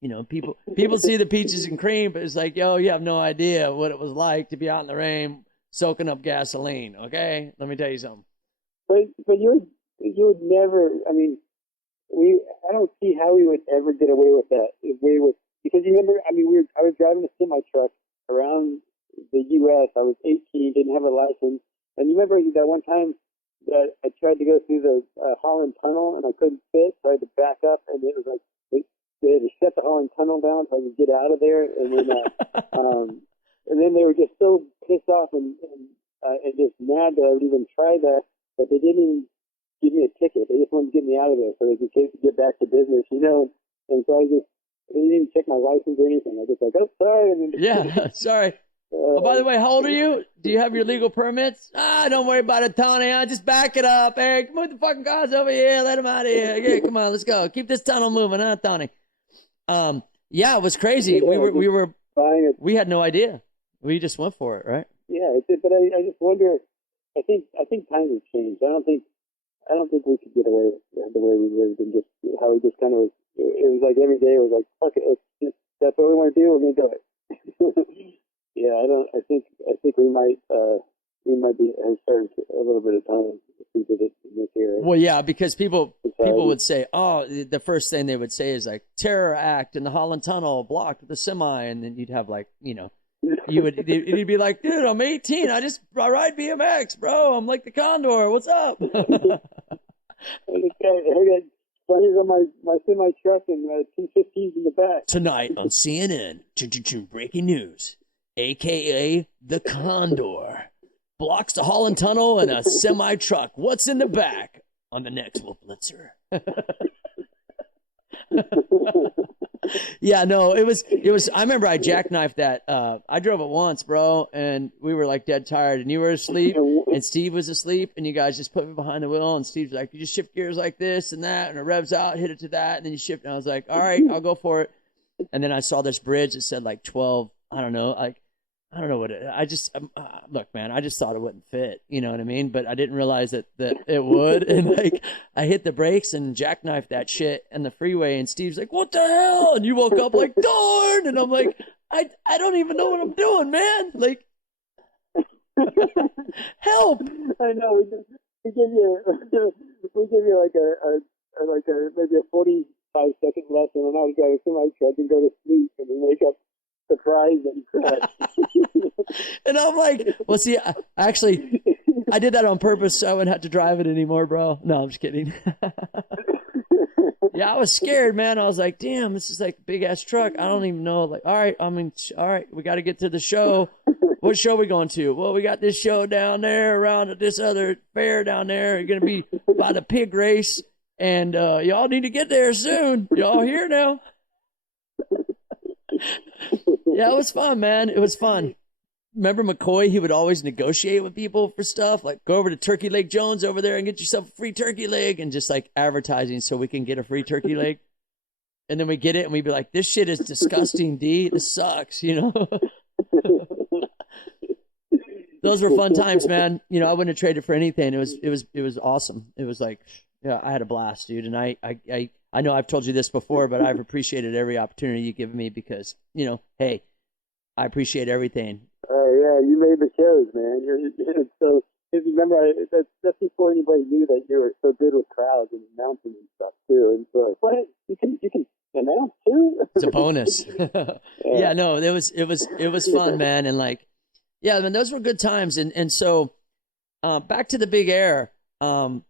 you know, people see the peaches and cream, but it's like, yo, you have no idea what it was like to be out in the rain soaking up gasoline. Okay, let me tell you something. But you would never. I mean, I don't see how we would ever get away with that. Because you remember, I mean, I was driving a semi truck around the U.S. I was 18, didn't have a license, and you remember that one time that I tried to go through the Holland Tunnel and I couldn't fit, so I had to back up, and it was like they had to shut the Holland Tunnel down so I could get out of there, and then and then they were just so pissed off and and just mad that I would even try that. But they didn't even give me a ticket. They just wanted to get me out of there so they could get back to business, you know. And so they didn't even check my license or anything. I was just like, oh, sorry. And then, Yeah, sorry. Oh, by the way, how old are you? Do you have your legal permits? Don't worry about it, Tony. Just back it up. Hey, move the fucking cars over here. Let them out of here. Yeah, come on, let's go. Keep this tunnel moving, huh, Tony? Yeah, it was crazy. We had no idea. We just went for it, right? Yeah, but I just wonder. I think times have changed. I don't think we could get away with the way we lived and just how we just kind of was. It was like every day it was like, fuck it, that's what we want to do. We're gonna do it. Yeah, I think we might be have started a little bit of time if we did it in this era. Well, yeah, because people would say, oh, the first thing they would say is like terror act in the Holland Tunnel blocked with a semi, and then you'd have like, you know, you'd be like, dude, I'm 18, I ride BMX, bro, I'm like the Condor, what's up? I got flares on my semi truck and 215s in the back. Tonight on CNN, breaking news. AKA the Condor blocks the Holland Tunnel and a semi truck. What's in the back on the next Wolf Blitzer? Yeah, no, it was. I remember I jackknifed that. I drove it once, bro, and we were like dead tired, and you were asleep, and Steve was asleep, and you guys just put me behind the wheel, and Steve's like, you just shift gears like this and that, and it revs out, hit it to that, and then you shift, and I was like, all right, I'll go for it. And then I saw this bridge that said like 12. I don't know, what I just look, man, I just thought it wouldn't fit, you know what I mean? But I didn't realize that it would. And like, I hit the brakes and jackknifed that shit in the freeway. And Steve's like, what the hell? And you woke up like, darn. And I'm like, I don't even know what I'm doing, man. Like, help. I know. We give you like a maybe a 45-second lesson on how to drive a semi truck and go to sleep and then wake up surprised and crash. And I'm like, well, see, I did that on purpose so I wouldn't have to drive it anymore, bro. No, I'm just kidding. Yeah, I was scared, man. I was like, damn, this is like a big ass truck. I don't even know. Like, all right, we got to get to the show. What show are we going to? Well, we got this show down there around at this other fair down there. You're going to be by the pig race. And y'all need to get there soon. Y'all here now? Yeah, it was fun, man. It was fun. Remember McCoy? He would always negotiate with people for stuff. Like, go over to Turkey Leg Jones over there and get yourself a free turkey leg. And just like advertising so we can get a free turkey leg. And then we get it and we'd be like, this shit is disgusting, D. This sucks, you know? Those were fun times, man. You know, I wouldn't have traded for anything. It was awesome. It was like, yeah, I had a blast, dude. And I know I've told you this before, but I've appreciated every opportunity you've given me because, you know, hey, I appreciate everything. Yeah, you made the shows, man. So if you remember, that's before anybody knew that you were so good with crowds and announcing and stuff too. And so, what you can announce too? It's a bonus. Yeah, no, it was fun, man, and like, yeah, I mean, those were good times. And so, back to the big air. How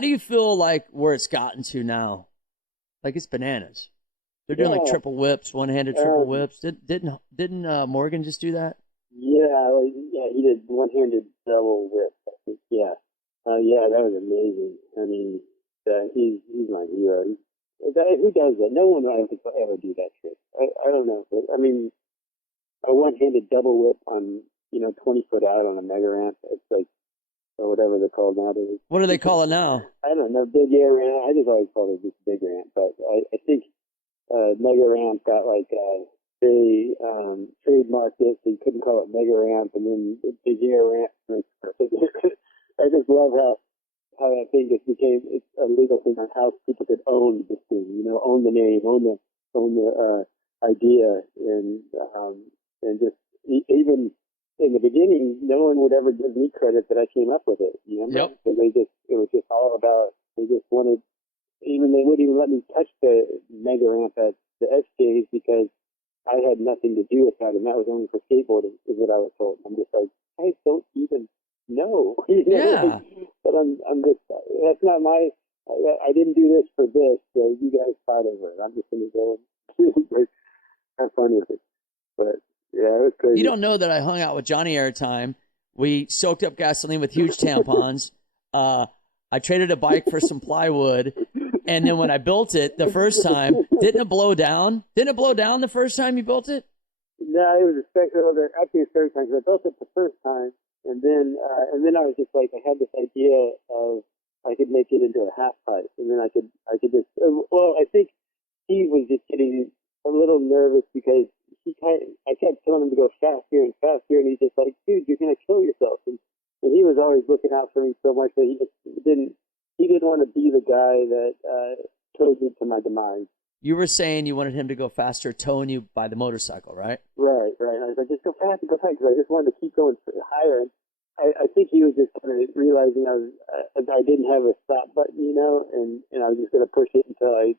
do you feel like where it's gotten to now? Like, it's bananas. They're doing like triple whips, one-handed triple whips. Didn't Morgan just do that? Yeah, he did one-handed double whip. I think. Yeah, that was amazing. I mean, he's my hero. Who does that? No one I think will ever do that trick. I don't know, but I mean, a one-handed double whip on 20 foot out on a mega ramp. It's like, or whatever they're called nowadays. What do they call it now? I don't know. Big air ramp. I just always called it just big ramp, but I think mega ramp got like they trademarked it, so you couldn't call it mega ramp, and then big air ramp. I just love how that thing just became a legal thing on how people could own this thing. Own the name, own the idea, and just even. In the beginning, no one would ever give me credit that I came up with it. You know? Yep. So it was just all about, they just wanted, they wouldn't even let me touch the mega ramp at the SJs because I had nothing to do with that, and that was only for skateboarding, is what I was told. I'm just like, I don't even know. Yeah. But I'm just, that's not I didn't do this for this, so you guys fight over it. I'm just going to go and have fun with it. But, yeah, it was crazy. You don't know that I hung out with Johnny Airtime We soaked up gasoline with huge tampons. I traded a bike for some plywood. And then when I built it the first time, didn't it blow down? Didn't it blow down the first time you built it? No, it was a second, actually a third time, because I built it the first time, and then I was just like, I had this idea of I could make it into a half pipe, and then I could just, well, I think he was just getting a little nervous because I kept telling him to go faster and faster, and he's just like, dude, you're gonna kill yourself, and he was always looking out for me so much that he didn't want to be the guy that towed me to my demise. You were saying you wanted him to go faster, towing you by the motorcycle, right? Right. And I was like, just go fast, because I just wanted to keep going higher. And I think he was just kind of realizing I didn't have a stop button, and I was just going to push it until I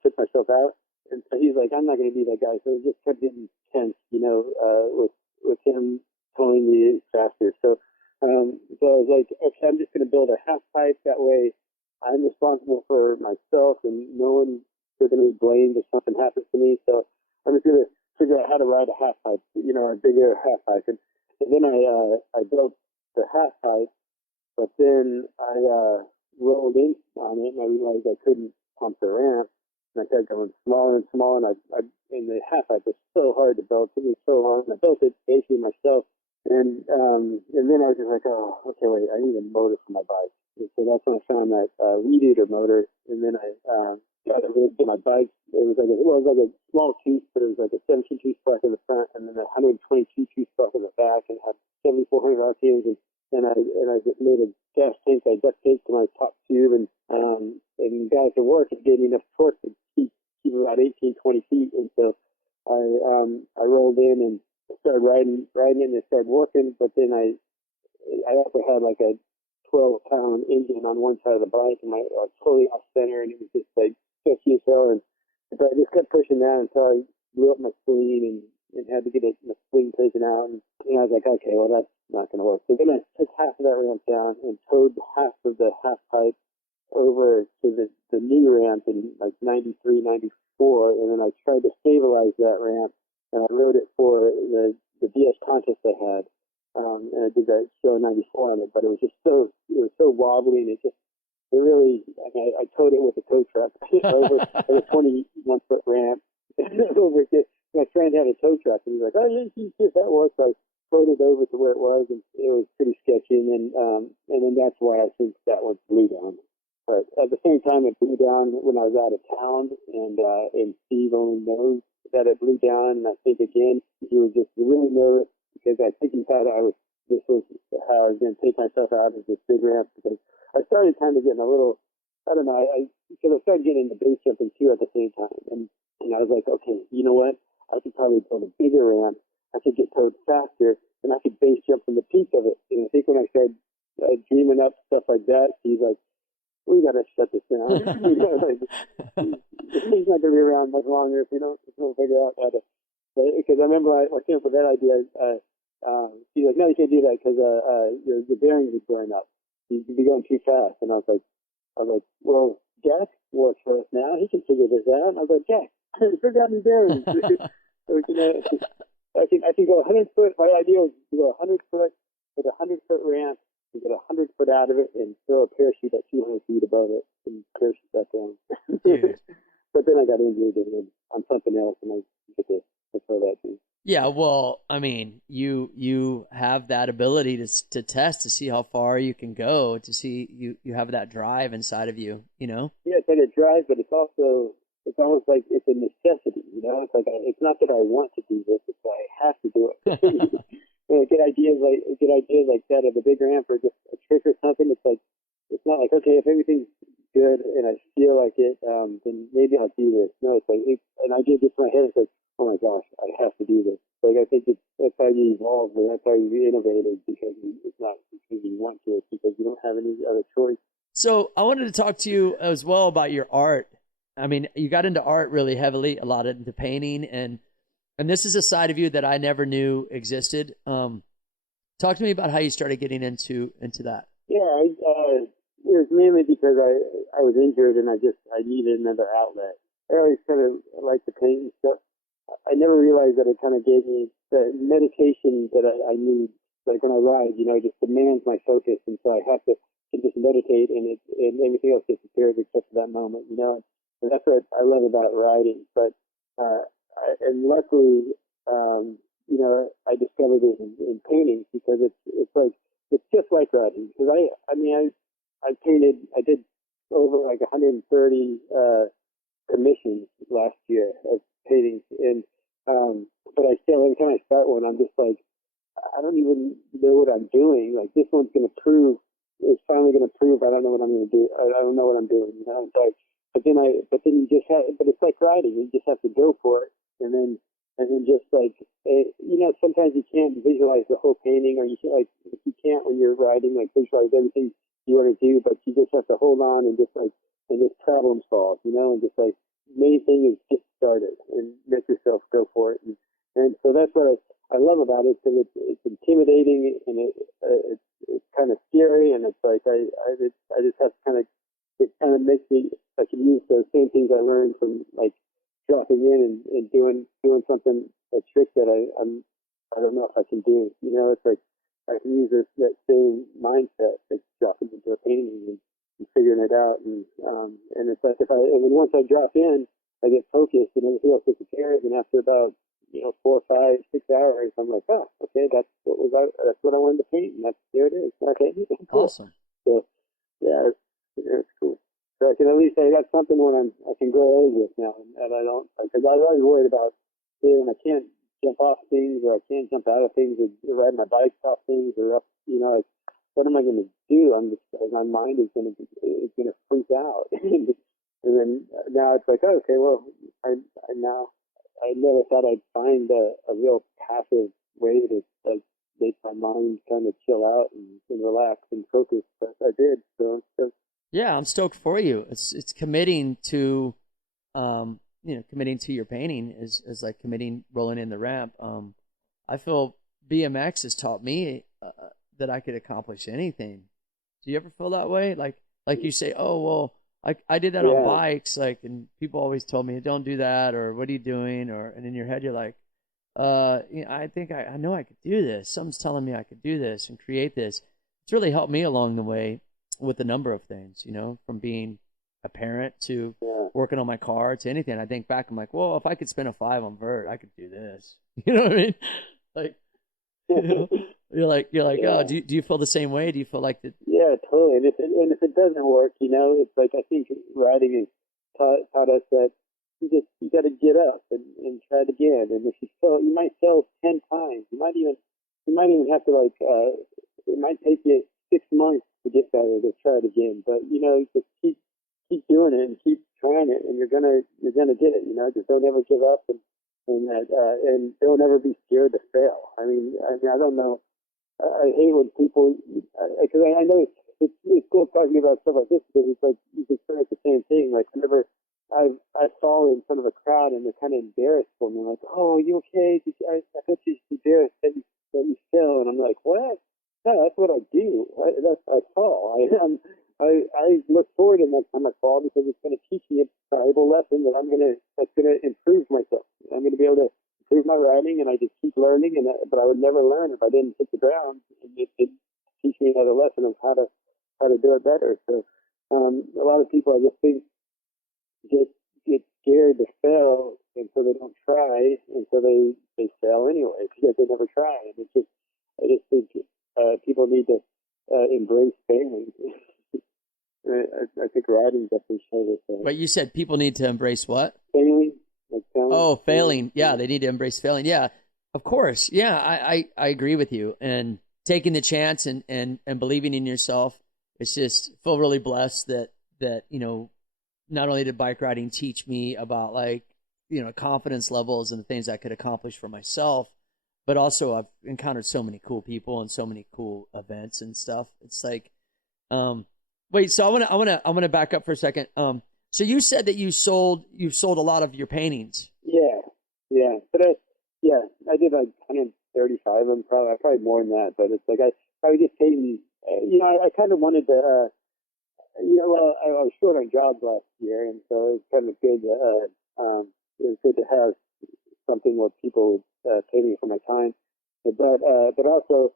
took myself out. And so he's like, I'm not going to be that guy. So it just kept getting tense, with him towing me faster. So I was like, okay, I'm just going to build a half pipe. That way I'm responsible for myself, and no one going to be blamed if something happens to me. So I'm just going to figure out how to ride a half pipe, a bigger half pipe. And then I built the half pipe, but then I rolled in on it, and I realized I couldn't pump the ramp, and I kept going smaller and smaller. And the half pipe was so hard to build. It took me so long. And I built it basically myself. And then I was just like, oh, okay, wait, I need a motor for my bike. And so that's when I found that weed eater motor, and then I got it rigged to my bike. It was like a small tooth, but it was like a 17-tooth sprocket in the front, and then a 122-tooth sprocket in the back, and had 7,400 RPMs. And I just made a gas tank. I duct taped to my top tube, and got it to work. It gave me enough torque to keep about 18, 20 feet. And so I rolled in and started riding it, and it started working. But then I also had like a 12-pound engine on one side of the bike, and I was totally off center, and it was just like sketchy as hell. But I just kept pushing that until I blew up my spleen and had to get my spleen taken out. And I was like, okay, well, that's not going to work. So then I took half of that ramp down and towed half of the half pipe over to the new ramp in like 93, 94, and then I tried to stabilize that ramp, and I rode it for the DS contest I had. And I did that show 94 on it, but it was so wobbly, and it really, I towed it with a tow truck over a 21-foot ramp over to, my friend had a tow truck, and he's like, oh, yeah, you see if that works. So I towed it over to where it was, and it was pretty sketchy, and then that's why I think that one blew down. But at the same time, it blew down when I was out of town, and Steve only knows that it blew down, and I think, again, he was just really nervous, because I think he thought this was how I was going to take myself out of this big ramp, because I started kind of getting a little, I don't know, because I started getting into base jumping too at the same time, and I was like, okay, you know what, I could probably build a bigger ramp, I could get towed faster, and I could base jump from the peak of it. And I think when I started dreaming up stuff like that, he's like, we got to shut this down. He's not going to be around much longer if we don't figure out how to. Because I remember I came up with that idea. He's like, no, you can't do that because your bearings are blowing up. You'd be going too fast. And I was like, well, Jack works for us now. He can figure this out. And I was like, Jack, figure out your bearings. So, I can go 100 foot. My idea was to go 100 foot with a 100-foot ramp, and get 100 foot out of it, and throw a parachute at 200 feet above it, and parachute back down. But then I got injured on something else, and I get to throw that too. Yeah, well, I mean, you have that ability to test, to see how far you can go, to see you have that drive inside of you, Yeah, it's like a drive, but it's almost like it's a necessity, It's like it's not that I want to do this; it's that I have to do it. Get ideas like that of a big ramp or just a trick or something. It's not like, okay, if everything's good and I feel like it, then maybe I'll do this. No, it's like an idea gets in my head. It's like, oh my gosh, I have to do this. Like I think that's how you evolve, and that's how you innovated, because it's not because you want to, it's because you don't have any other choice. So I wanted to talk to you as well about your art. I mean, you got into art really heavily, a lot into painting, and this is a side of you that I never knew existed. Talk to me about how you started getting into that. Yeah, it was mainly because I was injured and I needed another outlet. I always kind of liked to paint and stuff. I never realized that it kind of gave me the meditation that I need like when I ride, it just demands my focus, and so I have to just meditate, and everything else disappears except for that moment. And that's what I love about riding. But and luckily, I discovered it in painting, because it's just like riding. Because I painted, I did over like 130 commissions last year of paintings, and but I still, every time I start one, I'm just like, I don't even know what I'm doing. Like, this one's going to prove, it's finally going to prove I don't know what I'm going to do. I don't know what I'm doing. So, but then you just have, but it's like riding. You just have to go for it, and then just like, sometimes you can't visualize the whole painting, or you can't when you're riding, like visualize everything you want to do, but you just have to hold on and just problem solve, and just like, main thing is get started and make yourself go for it. And so that's what I love about it, because it's intimidating, and it's kind of scary, and it's like I just have to it kind of makes me, I can use those same things I learned from like dropping in and doing something, a trick that I don't know if I can do. It's like I can use that same mindset, like dropping into a painting and figuring it out, and it's like and then once I drop in, I get focused, and everything else disappears, and after about 4, 5, 6 hours, I'm like, oh, okay, that's what I wanted to paint, and there it is. Okay, cool. Awesome. So yeah, it's cool. So I can at least say that's something when I can grow old with now, and I don't, because I was always worried about, when I can't jump off things, or I can't jump out of things, or ride my bike off things, or up, like, what am I going to do? I'm just, my mind is going to freak out. And then now it's like, oh, okay, well, I never thought I'd find a real passive way to like make my mind kind of chill out and relax and focus. But I did. So Yeah, I'm stoked for you. It's committing to, committing to your painting is like committing rolling in the ramp. I feel BMX has taught me that I could accomplish anything. Do you ever feel that way? Like you say, oh well, I did that on bikes, like, and people always told me, don't do that, or what are you doing, and in your head you're like, I think I know I could do this. Something's telling me I could do this and create this. It's really helped me along the way with a number of things, from being a parent to working on my car to anything. I think back, I'm like, well, if I could spin a 5 on vert, I could do this. You know what I mean? Like, you're like, oh, do you feel the same way? Do you feel like that? Yeah, totally. And if it doesn't work, it's like, I think riding has taught us that you got to get up and try it again. And if you might fail 10 times. You might even have to it might take you 6 months to get better, to try it again. But just keep doing it and keep trying it, and you're gonna get it. Just don't ever give up, and don't ever be scared to fail. I mean, I don't know. I hate when people, because I know it's cool talking about stuff like this, because it's like you can say the same thing. Like, whenever I fall in front of a crowd and they're kind of embarrassed for me, like, oh, are you okay? I thought you should be embarrassed that you fell, and I'm like, what? No, that's what I do. I fall. I look forward to the next time I fall, because it's going to teach me a valuable lesson that's going to improve myself. I'm going to be able to improve my riding, and I just keep learning. But I would never learn if I didn't hit the ground. And it teach me another lesson of how to do it better. So a lot of people, I just think, get scared to fail, and so they don't try, and so they fail anyway, because they never try. And I just think people need to embrace failing. I think riding definitely shows us that. But you said people need to embrace what? Failing. Failing. Yeah, they need to embrace failing. Yeah, of course. Yeah, I agree with you. And taking the chance and believing in yourself. It's just feel really blessed that not only did bike riding teach me about confidence levels and the things I could accomplish for myself, but also I've encountered so many cool people and so many cool events and stuff. It's like, wait, so I want to back up for a second. So you said that you've sold a lot of your paintings. Yeah. But I did like 135 of them, probably more than that. But it's like I was just painting. I kind of wanted to. Well, I was short on jobs last year, and so it was kind of good. It was good to have something where people would pay me for my time. But also,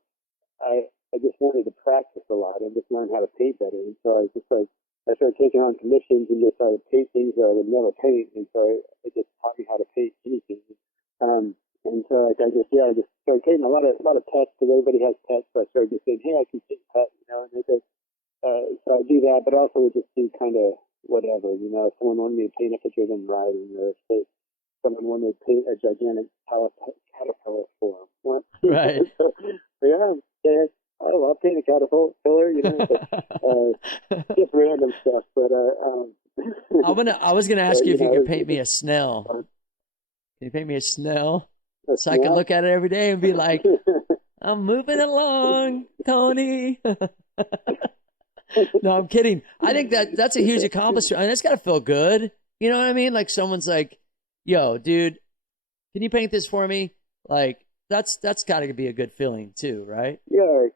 I just wanted to practice a lot and just learn how to paint better. And so I just like, I started taking on commissions and just started paint things that I would never paint. And so it just taught me how to paint anything. And so like, I just started painting a lot of pets because everybody has pets. So I started just saying, hey, I can paint pets, you know, and so I do that, but also would just do kind of whatever, you know, if someone wanted me to paint a picture of them riding, or if someone wanted to paint a gigantic caterpillar for them. Right. So, yeah, I'll paint a caterpillar, you know, but, just random stuff. But I was gonna ask you if you know, could paint me a snail. Can you paint me a snail so I snail? can look at it every day and be like, I'm moving along, Tony. No, I'm kidding. I think that's a huge accomplishment. I mean, it's got to feel good. You know what I mean? Like someone's like, yo, dude, can you paint this for me? Like that's got to be a good feeling too, right? Yeah,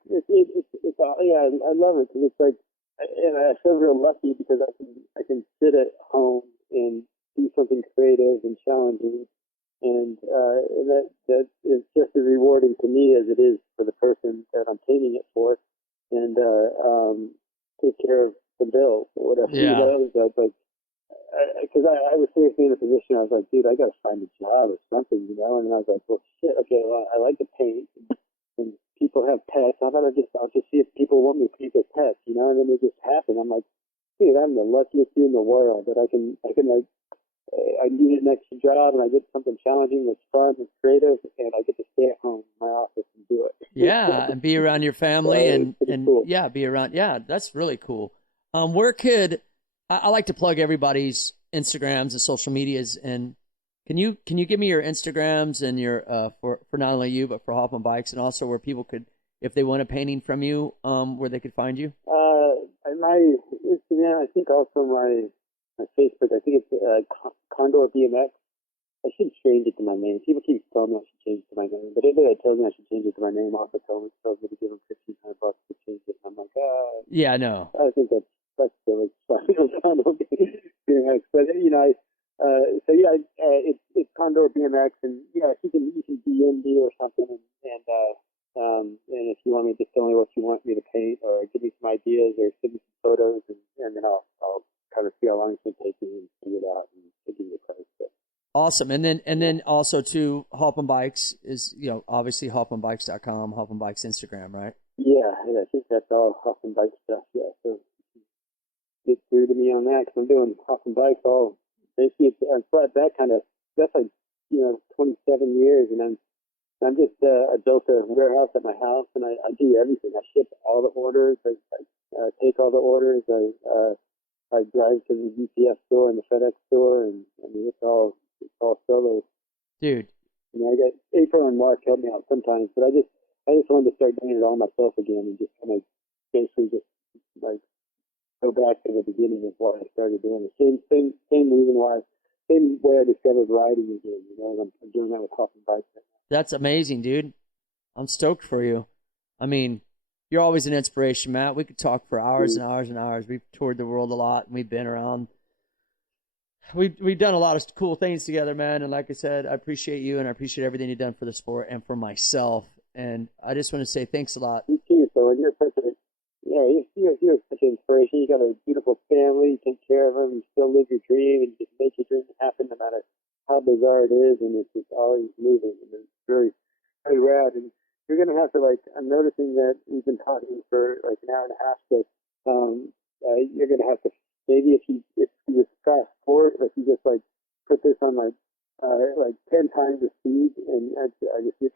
yeah, I love it because it's like, and I feel real lucky because I can sit at home and do something creative and challenging, and that is just as rewarding to me as it is for the person that I'm painting it for, and take care of the bills or whatever. Yeah. You know, so, but because I was seriously in a position, I was like, dude, I got to find a job or something, you know. And I was like, well, shit, okay, well, I like to paint, and people have pets. How about I'll just see if people want me to paint their pets, you know. And then it just happened. I'm like, dude, I'm the luckiest dude in the world that I can like, I need an extra job and I get something challenging that's fun and creative, and I get to stay at home in my office and do it. Yeah, and be around your family and cool. yeah, be around. Yeah, that's really cool. Where could I like to plug everybody's Instagrams and social medias, and can you give me your Instagrams and your for not only you but for Hoffman Bikes, and also where people could, if they want a painting from you, where they could find you? My Instagram, I think also my Facebook, I think it's Condor BMX. I should change it to my name. People keep telling me I should change it to my name, but everybody that tells me I should change it to my name also tells me to give them $1,500 to change it. And I'm like, yeah, no. I think that's silly. Condor BMX, but you know, so yeah, it's Condor BMX, and yeah, you can DM me or something, and if you want me to tell me what you want me to paint, or give me some ideas, or send me some photos, and then I'll kind of see how long it's going to take me and figure it out and give you a price. But. Awesome. And then also too, Hoffman Bikes is, you know, obviously HoffmanBikes.com, Hoffman Bikes Instagram, right? Yeah, I think that's all Hoffman Bikes stuff. Yeah, so get through to me on that because I'm doing Hoffman Bikes all. Basically, that's like, you know, 27 years, and I'm just I built a warehouse at my house, and I do everything. I ship all the orders. I take all the orders. I drive to the UPS store and the FedEx store, and I mean it's all solo. Dude. You know, I got April and Mark help me out sometimes, but I just wanted to start doing it all myself again and just kind of basically just like go back to the beginning of why I started doing it. Same reason why, same way I discovered riding again. You know, and I'm doing that with Hoffman Bikes right now. That's amazing, dude. I'm stoked for you. I mean, you're always an inspiration, Matt. We could talk for hours and hours and hours. We've toured the world a lot, and we've been around. We've done a lot of cool things together, man. And like I said, I appreciate you, and I appreciate everything you've done for the sport and for myself. And I just want to say thanks a lot. You too, so you're such such an inspiration. You got a beautiful family. You take care of them. You still live your dream, and you just make your dream happen no matter how bizarre it is. And it's just always moving, and it's very, very rad. And you're gonna have to I'm noticing that we've been talking for like an hour and a half, so you're gonna have to maybe if you just fast forward, if you just put this on 10 times the speed, and I just we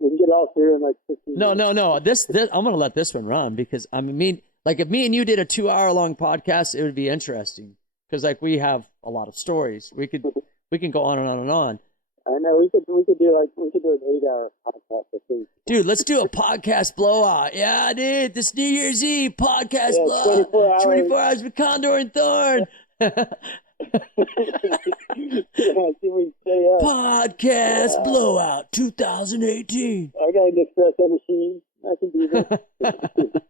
can get all through in 15 minutes. No. This I'm gonna let this one run because I mean, if me and you did a 2-hour-long podcast, it would be interesting because we have a lot of stories. We can go on and on and on. I know we could do an 8-hour podcast, I think. Dude, let's do a podcast blowout. Yeah, dude, this New Year's Eve podcast blowout. 24 hours with Condor and Thorne. Podcast blowout 2018. I got an espresso machine. I can do this.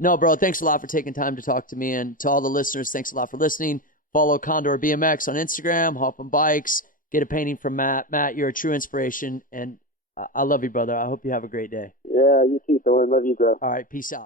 No, bro, thanks a lot for taking time to talk to me, and to all the listeners, thanks a lot for listening. Follow Condor BMX on Instagram, Hoffman Bikes. Get a painting from Matt. Matt, you're a true inspiration, and I love you, brother. I hope you have a great day. Yeah, you too, Thorne. Love you, bro. All right, peace out.